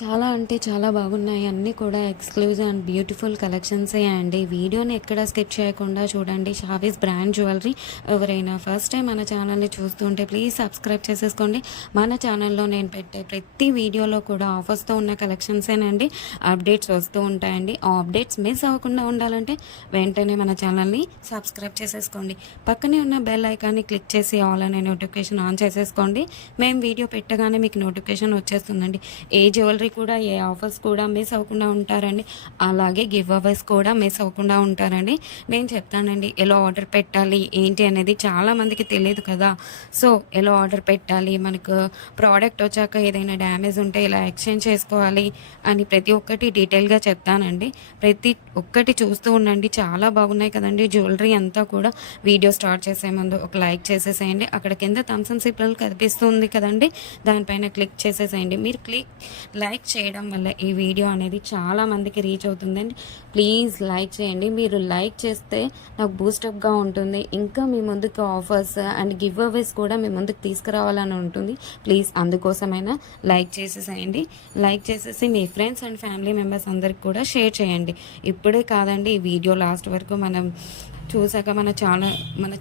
చాలా అంటే చాలా బాగున్నాయి. అన్నీ కూడా ఎక్స్‌క్లూజివ్ అండ్ బ్యూటిఫుల్ కలెక్షన్సే అండి. వీడియోని ఎక్కడ స్కిప్ చేయకుండా చూడండి. Shavis brand jewellery. ఎవరైనా ఫస్ట్ టైం మన ఛానల్‌ని చూస్తుంటే ప్లీజ్ సబ్స్క్రైబ్ చేసేసుకోండి. మన ఛానల్‌లో నేను పెట్టే ప్రతి వీడియోలో కూడా ఆఫర్స్‌తో ఉన్న కలెక్షన్సేనండి అప్డేట్స్ వస్తూ ఉంటాయండి. ఆ అప్డేట్స్ మిస్ అవ్వకుండా ఉండాలంటే వెంటనే మన ఛానల్‌ని సబ్స్క్రైబ్ చేసేసుకోండి. పక్కనే ఉన్న బెల్ ఐకాన్ని క్లిక్ చేసి ఆల్ అనే నోటిఫికేషన్ ఆన్ చేసేసుకోండి. మేము వీడియో పెట్టగానే మీకు నోటిఫికేషన్ వచ్చేస్తుందండి. ఏ జ్యువెలరీ కూడా ఏ ఆఫర్స్ కూడా మిస్ అవ్వకుండా ఉంటారండి. అలాగే గివ్ అవేస్ కూడా మిస్ అవ్వకుండా ఉంటారండి. నేను చెప్తానండి ఎలా ఆర్డర్ పెట్టాలి ఏంటి అనేది చాలామందికి తెలియదు కదా. సో ఎలా ఆర్డర్ పెట్టాలి, మనకు ప్రోడక్ట్ వచ్చాక ఏదైనా డ్యామేజ్ ఉంటే ఎలా ఎక్స్చేంజ్ చేసుకోవాలి అని ప్రతి ఒక్కటి డీటెయిల్గా చెప్తానండి. ప్రతి ఒక్కటి చూస్తూ ఉండండి. చాలా బాగున్నాయి కదండి జ్యువెలరీ అంతా కూడా. వీడియో స్టార్ట్ చేసే ముందు ఒక లైక్ చేసేసేయండి. అక్కడ కింద థమ్స్ అప్ సింబల్ కనిపిస్తుంది కదండి, దానిపైన క్లిక్ చేసేసేయండి. మీరు లైక్ చేయడం వల్ల ఈ వీడియో అనేది చాలా మందికి రీచ్ అవుతుందండి. ప్లీజ్ లైక్ చేయండి. మీరు లైక్ చేస్తే నాకు బూస్టప్గా ఉంటుంది. ఇంకా మీ ముందుకు ఆఫర్స్ అండ్ గివ్ అవేస్ కూడా మీ ముందుకు తీసుకురావాలని ఉంటుంది. ప్లీజ్ అందుకోసమైనా లైక్ చేసేసేయండి. లైక్ చేసేసి మీ ఫ్రెండ్స్ అండ్ ఫ్యామిలీ మెంబర్స్ అందరికి కూడా షేర్ చేయండి. ఇప్పుడే కాదండి, ఈ వీడియో లాస్ట్ వరకు మనం చూసాక మన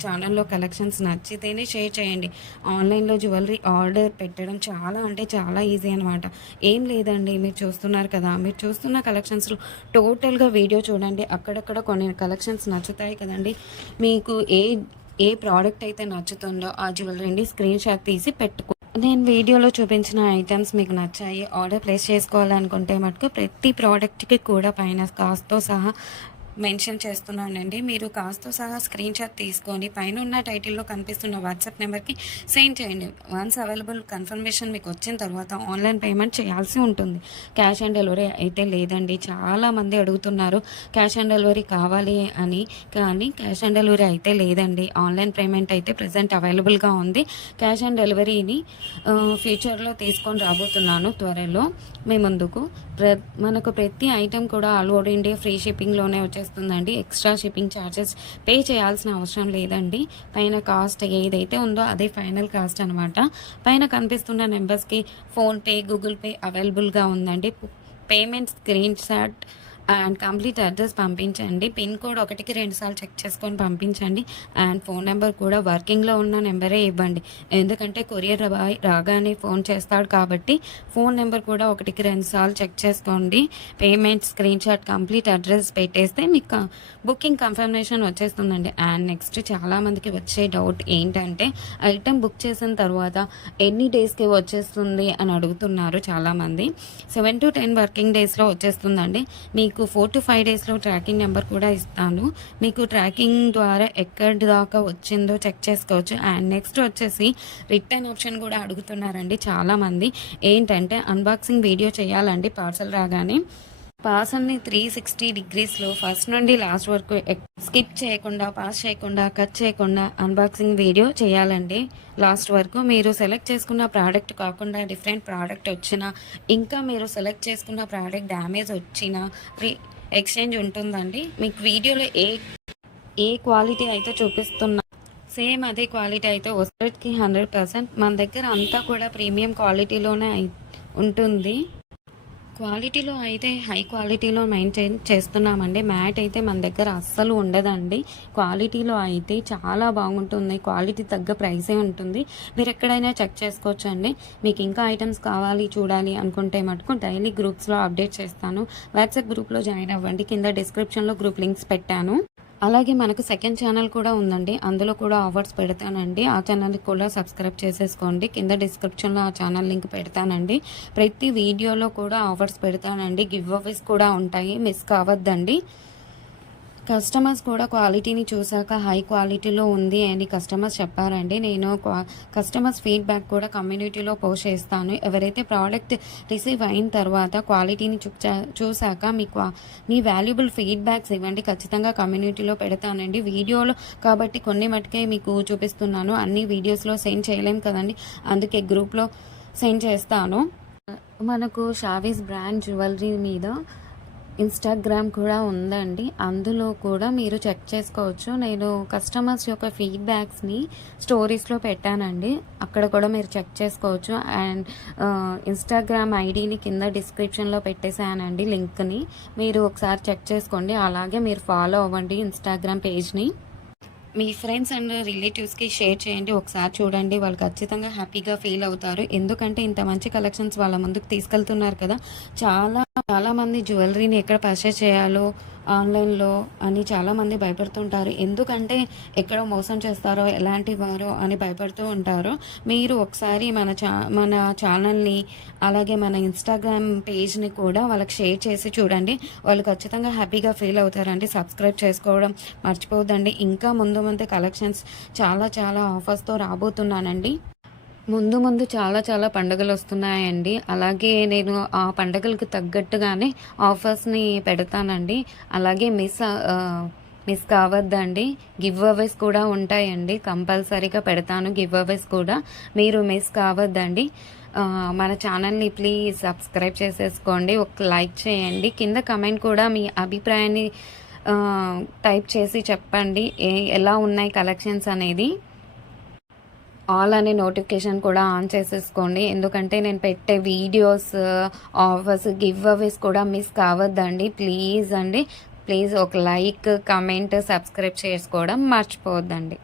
ఛానల్లో కలెక్షన్స్ నచ్చితేనే షేర్ చేయండి. ఆన్లైన్లో జ్యువెలరీ ఆర్డర్ పెట్టడం చాలా అంటే చాలా ఈజీ అనమాట. ఏం లేదండి, మీరు చూస్తున్నారు కదా, మీరు చూస్తున్న కలెక్షన్స్లో టోటల్గా వీడియో చూడండి. అక్కడక్కడ కొన్ని కలెక్షన్స్ నచ్చుతాయి కదండి. మీకు ఏ ప్రోడక్ట్ అయితే నచ్చుతుందో ఆ జ్యువెలరీని స్క్రీన్ షాట్ తీసి పెట్టుకో. నేను వీడియోలో చూపించిన ఐటమ్స్ మీకు నచ్చాయి, ఆర్డర్ ప్లేస్ చేసుకోవాలనుకుంటే మటుకు ప్రతి ప్రోడక్ట్కి కూడా పైన కాస్ట్తో సహా మెన్షన్ చేస్తున్నానండి. మీరు కాస్ట్తో సహా స్క్రీన్ షాట్ తీసుకొని పైన ఉన్న టైటిల్లో కనిపిస్తున్న వాట్సాప్ నెంబర్కి సెండ్ చేయండి. వన్స్ అవైలబుల్ కన్ఫర్మేషన్ మీకు వచ్చిన తర్వాత ఆన్లైన్ పేమెంట్ చేయాల్సి ఉంటుంది. క్యాష్ ఆన్ డెలివరీ అయితే లేదండి. చాలామంది అడుగుతున్నారు క్యాష్ ఆన్ డెలివరీ కావాలి అని, కానీ క్యాష్ ఆన్ డెలివరీ అయితే లేదండి. ఆన్లైన్ పేమెంట్ అయితే ప్రజెంట్ అవైలబుల్గా ఉంది. క్యాష్ ఆన్ డెలివరీని ఫ్యూచర్లో తీసుకొని రాబోతున్నాను త్వరలో మీ ముందుకు. మనకు ప్రతి ఐటెం కూడా ఆల్ ఓవర్ ఇండియా ఫ్రీ షిప్పింగ్లోనే వచ్చేస్తుందండి. ఎక్స్ట్రా షిప్పింగ్ ఛార్జెస్ పే చేయాల్సిన అవసరం లేదండి. పైన కాస్ట్ ఏదైతే ఉందో అదే ఫైనల్ కాస్ట్ అనమాట. పైన కనిపిస్తున్న నెంబర్స్కి ఫోన్పే, గూగుల్ పే అవైలబుల్గా ఉందండి. Payment screen shot and complete address పంపించండి. పిన్ కోడ్ 1కి 2 సార్లు చెక్ చేసుకొని పంపించండి. అండ్ ఫోన్ నెంబర్ కూడా వర్కింగ్లో ఉన్న నెంబరే ఇవ్వండి. ఎందుకంటే కొరియర్ బాయ్ రాగానే ఫోన్ చేస్తాడు కాబట్టి ఫోన్ నెంబర్ కూడా 1కి 2 సార్లు చెక్ చేసుకోండి. Payment screen shot complete address పెట్టేస్తే మీకు బుకింగ్ కన్ఫర్మేషన్ వచ్చేస్తుందండి. అండ్ నెక్స్ట్ చాలామందికి వచ్చే డౌట్ ఏంటంటే ఐటెం బుక్ చేసిన తర్వాత ఎన్ని డేస్కి వచ్చేస్తుంది అని అడుగుతున్నారు చాలామంది. 7 to 10 వర్కింగ్ డేస్లో వచ్చేస్తుందండి. మీకు 4 to 5 డేస్లో ట్రాకింగ్ నెంబర్ కూడా ఇస్తాను. మీకు ట్రాకింగ్ ద్వారా ఎక్కడి దాకా వచ్చిందో చెక్ చేసుకోవచ్చు. అండ్ నెక్స్ట్ వచ్చేసి రిటర్న్ ఆప్షన్ కూడా అడుగుతున్నారండి చాలామంది. ఏంటంటే అన్బాక్సింగ్ వీడియో చేయాలండి పార్సల్ రాగానే. పార్సల్ని 360 డిగ్రీస్లో ఫస్ట్ నుండి లాస్ట్ వరకు స్కిప్ చేయకుండా, పాస్ చేయకుండా, కట్ చేయకుండా అన్బాక్సింగ్ వీడియో చేయాలండి లాస్ట్ వరకు. మీరు సెలెక్ట్ చేసుకున్న ప్రోడక్ట్ కాకుండా డిఫరెంట్ ప్రోడక్ట్ వచ్చినా, ఇంకా మీరు సెలెక్ట్ చేసుకున్న ప్రోడక్ట్ డ్యామేజ్ వచ్చినా ఎక్స్చేంజ్ ఉంటుందండి. మీకు వీడియోలో ఏ క్వాలిటీ అయితే చూపిస్తున్నా సేమ్ అదే క్వాలిటీ అయితే వస్తుందికి 100%. మన దగ్గర అంతా కూడా ప్రీమియం క్వాలిటీలోనే ఉంటుంది. క్వాలిటీలో అయితే హై క్వాలిటీలో మెయింటైన్ చేస్తున్నామండి. మ్యాట్ అయితే మన దగ్గర అస్సలు ఉండదండి. క్వాలిటీలో అయితే చాలా బాగుంటుంది. క్వాలిటీ తగ్గ ప్రైసే ఉంటుంది. మీరు ఎక్కడైనా చెక్ చేసుకోవచ్చు అండి. మీకు ఇంకా ఐటమ్స్ కావాలి చూడాలి అనుకుంటే మటుకు డైలీ గ్రూప్స్లో అప్డేట్ చేస్తాను. వాట్సాప్ గ్రూప్లో జాయిన్ అవ్వండి. కింద డిస్క్రిప్షన్లో గ్రూప్ లింక్స్ పెట్టాను. అలాగే మనకు సెకండ్ ఛానల్ కూడా ఉందండి. అందులో కూడా ఆఫర్స్ పెడతానండి. ఆ ఛానల్కి కూడా సబ్స్క్రైబ్ చేసేసుకోండి. కింద డిస్క్రిప్షన్లో ఆ ఛానల్ లింక్ పెడతానండి. ప్రతి వీడియోలో కూడా ఆఫర్స్ పెడతానండి. గివ్ అవేస్ కూడా ఉంటాయి, మిస్ కావద్దండి. కస్టమర్స్ కూడా క్వాలిటీని చూసాక హై క్వాలిటీలో ఉంది అని కస్టమర్స్ చెప్పారండి. నేను కస్టమర్స్ ఫీడ్బ్యాక్ కూడా కమ్యూనిటీలో పోస్ట్ చేస్తాను. ఎవరైతే ప్రోడక్ట్ రిసీవ్ అయిన తర్వాత క్వాలిటీని చూసాక మీ వాల్యుబుల్ ఫీడ్బ్యాక్స్ ఇవ్వండి. ఖచ్చితంగా కమ్యూనిటీలో పెడతానండి. వీడియోలో కాబట్టి కొన్ని మటుకే మీకు చూపిస్తున్నాను. అన్ని వీడియోస్లో సెండ్ చేయలేం కదండి, అందుకే గ్రూప్లో సెండ్ చేస్తాను. మనకు షావీస్ బ్రాండ్ జ్యువెలరీ మీద ఇన్‌స్టాగ్రామ్ కూడా ఉందండి. అందులో కూడా మీరు చెక్ చేసుకోవచ్చు. నేను కస్టమర్స్ యొక్క ఫీడ్‌బ్యాక్స్‌ని స్టోరీస్‌లో పెట్టానండి. అక్కడ కూడా మీరు చెక్ చేసుకోవచ్చు. అండ్ ఇన్‌స్టాగ్రామ్ ఐడీని కింద డిస్క్రిప్షన్‌లో పెట్టేసానండి లింక్‌ని. మీరు ఒకసారి చెక్ చేసుకోండి. అలాగే మీరు ఫాలో అవ్వండి ఇన్‌స్టాగ్రామ్ పేజ్‌ని. మీ ఫ్రెండ్స్ అండ్ రిలేటివ్స్‌కి షేర్ చేయండి. ఒకసారి చూడండి. వాళ్ళు ఖచ్చితంగా హ్యాపీగా ఫీల్ అవుతారు. ఎందుకంటే ఇంత మంచి కలెక్షన్స్ వాళ్ళ ముందుకు తీసుకెళ్తున్నారు కదా! చాలా చాలామంది జ్యువెలరీని ఎక్కడ పర్చేస్ చేయాలో ఆన్‌లైన్‌లో అని చాలామంది భయపడుతుంటారు. ఎందుకంటే ఎక్కడ మోసం చేస్తారో, ఎలాంటి వారో అని భయపడుతూ ఉంటారు. మీరు ఒకసారి మన ఛానల్‌ని అలాగే మన ఇన్‌స్టాగ్రామ్ పేజ్‌ని కూడా వాళ్ళకి షేర్ చేసి చూడండి. వాళ్ళు ఖచ్చితంగా హ్యాపీగా ఫీల్ అవుతారండి. సబ్స్క్రైబ్ చేసుకోవడం మర్చిపోవద్దండి. ఇంకా ముందు ముందు కలెక్షన్స్ చాలా చాలా ఆఫర్స్‌తో రాబోతున్నానండి. ముందు చాలా చాలా పండుగలొస్తున్నాయండి. అలాగే నేను ఆ పండగలకు తగ్గట్టుగానే ఆఫర్స్‌ని పెడతానండి. అలాగే మిస్ కావద్దండి. గివ్ అవేస్ కూడా ఉంటాయండి. కంపల్సరీగా పెడతాను గివ్ అవేస్ కూడా. మీరు మిస్ కావద్దండి. మన ఛానల్‌ని ప్లీజ్ సబ్స్క్రైబ్ చేసేసుకోండి. ఒక లైక్ చేయండి. కింద కమెంట్ కూడా మీ అభిప్రాయాన్ని టైప్ చేసి చెప్పండి. ఎలా ఉన్నాయి కలెక్షన్స్ అనేది. ఆల్ అనే నోటిఫికేషన్ కూడా ఆన్ చేసేసుకోండి. ఎందుకంటే నేను పెట్టే వీడియోస్, ఆఫర్స్, గివ్ అవేస్ కూడా మిస్ కావద్దండి. ప్లీజ్ అండి. ప్లీజ్ ఒక లైక్, కమెంట్, సబ్స్క్రైబ్ చేసుకోవడం మర్చిపోవద్దండి.